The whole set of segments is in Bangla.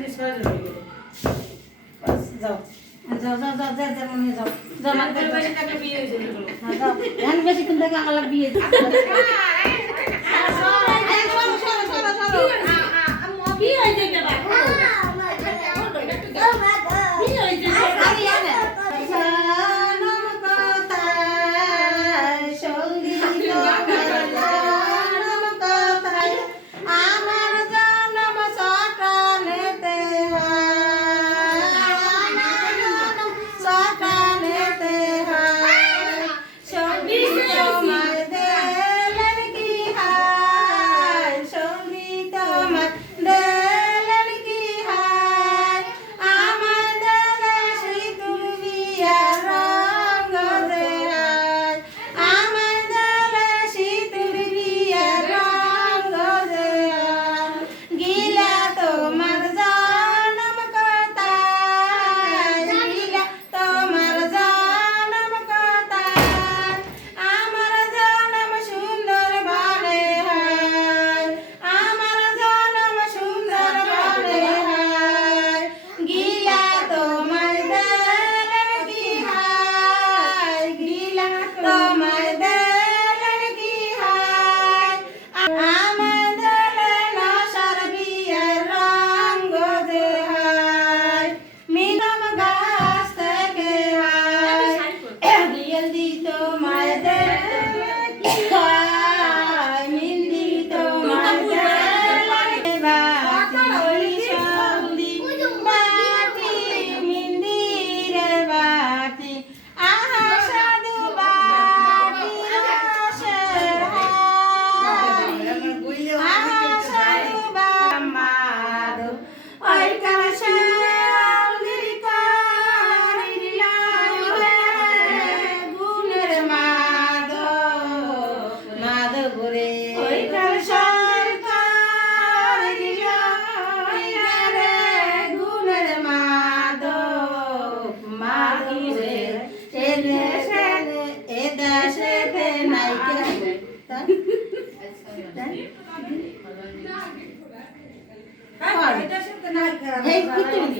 দিস হয়ে যাবে যাও যাও যাও যাও যাও যাও মনে যাও যাও মানে বেশি টাকা বিয়ে হয়ে যাবে যাও হ্যাঁ বেশি কিন্তু আমার বিয়ে বিয়ে হয়ে Teyit gittiniz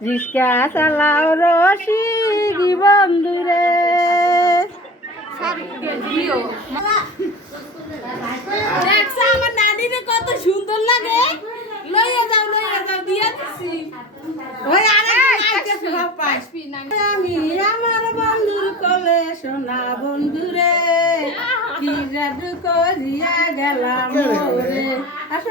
রিক্সা চালাও রসি বন্ধুরে আমার কত সুন্দর লাগে? লইয়া যাও লইয়া যাও দিয়া আমি আমার বন্ধুর কলে সোনা বন্ধুরে কি জাদু করিয়া গেলাম রে? আসো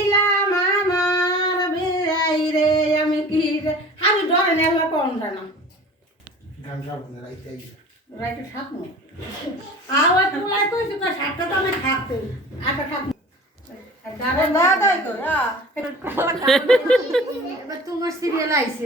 পাওয়ান যায় না রাইতে থাকব কই তো সাতটা তো আমি থাকতো আটটা থাকব তোমার সিরিয়াল আইসে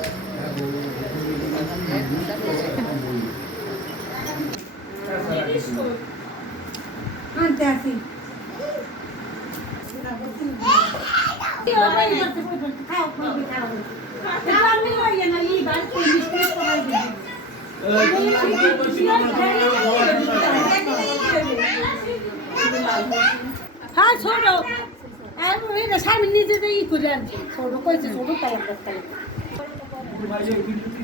হ্যাঁ ছোট আমি না স্বামী নিজে ই করে আনছি। ছোট কইছে ছোট তাই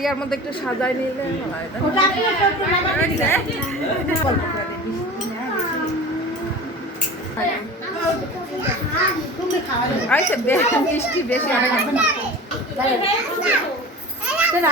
ইয়ার মধ্যে একটু সাজাই নিলে আচ্ছা মিষ্টি বেশি 真的